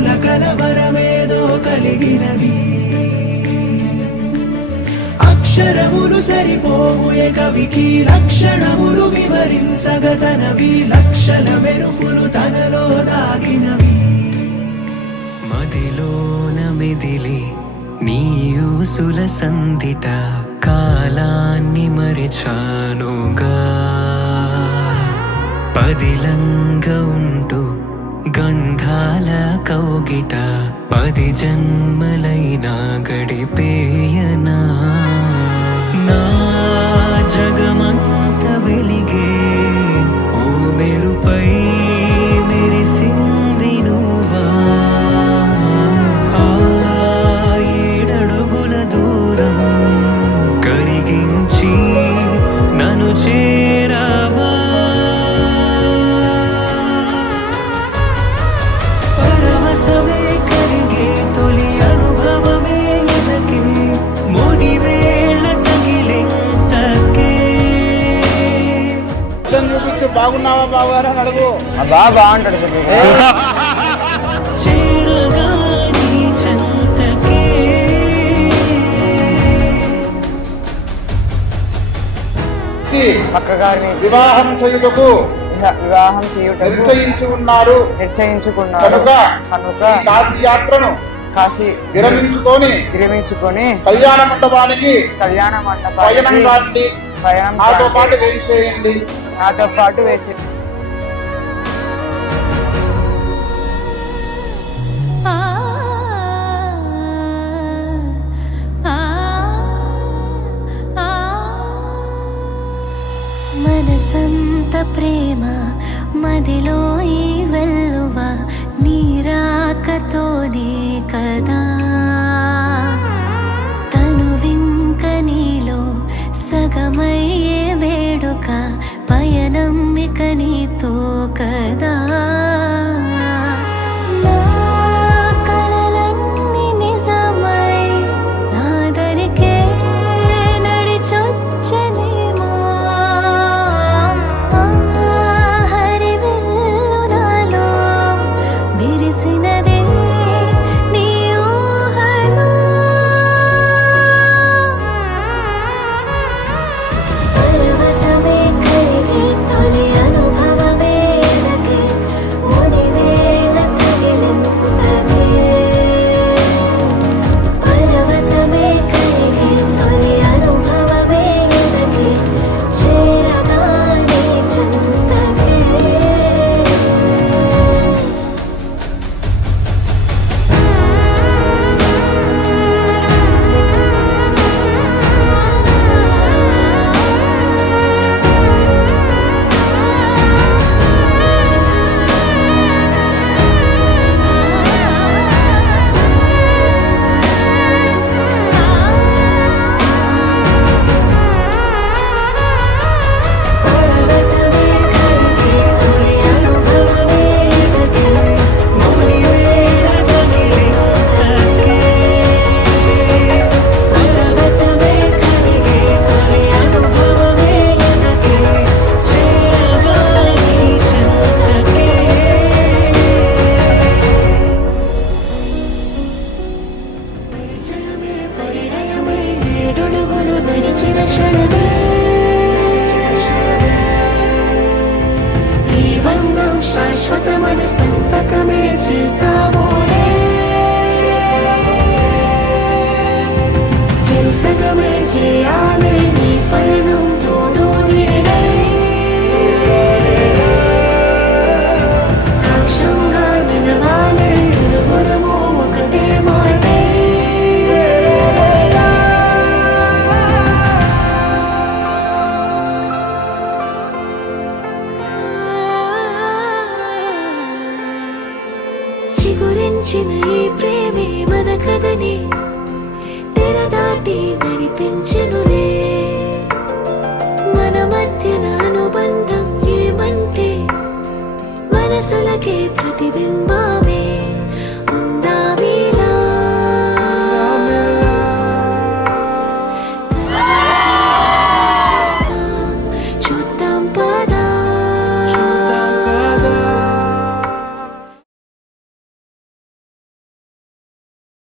కనుల కలవరమేదో కలిగినది. అక్షరములు సరిపోవు ఏ కవికి, లక్షణములు వివరించగతనవి, లక్షల మెరుపులు తనలో దాగినవి. మదిలోన మెదిలి నీ ఊసుల సందిట కాలాన్ని మరిచానుగా, పదిలంగా ఉంటూ గంధాల కౌగిట 10 జన్మలైనా గడిపేయనా. నా జగమంత వెలిగే ఓ మెరుపై మెరిసింది నువ్వా, ఆ 7 అడుగుల దూరం కరిగించి నన్ను చేరావా. పరవశమే కరిగే తొలి అనుభవమే ఎదకే, మునివేళ తగిలింతకే. చూపించు, బాగున్నావా బావగారు అని అడుగు. బాగుంటాడు. చేరగా నీ చెంతకే. పక్కగారిని వివాహం చేయుటకు నిశ్చయించుకున్నారు కనుక ఈ కాశీ యాత్రను విరమించుకొని కళ్యాణ మండపానికి పయనం కాండి. నాతో పాటు వేయించేయండి. మనసంత ప్రేమ మదిలో ఈ వెల్లువ, నీరాకతోనే కదా. తను వింక నీలో సగమయ్యే వేడుక, పయనం ఇక నీతో కదా. నా కలలన్నీ నిజమై నా దరికే నడిచొచ్చనేమో. ఆ హరివిల్లు నాలో విరిసినదే నీ ఊహలో. పరవశమే కలిగే తొలి అనుభవమే ఎదకే, మునివేళ తగిలింతకే. పరవశమే కలిగే తొలి అనుభవమే ఎదకే, చేరగా నీ చెంతకే. పరవశమే కలిగే తొలి అనుభవమే ఎదకే, మునివేళ తగిలింతకే. పరవశమే కలిగే తొలి అనుభవమే ఎదకే, చేరగా నీ చెంతకే. పరిచయమే పరిణయమై 7 అడుగులు నడిచిన క్షణమే, ఈ బంధం శాశ్వతమని సంతకమే చేసామోనే. చెరుసగమే చేయాలి నీ పయనం తోడు నీడై. సాక్ష్యంగా వినగానే ఇరువురము ఒకటే మాటై. చిగురించిన ఈ ప్రేమే మన కథని తెర దాటి నడిపించెనులే. మన మధ్యన అనుబంధం ఏమంటే మనసులకే ప్రతిబింబా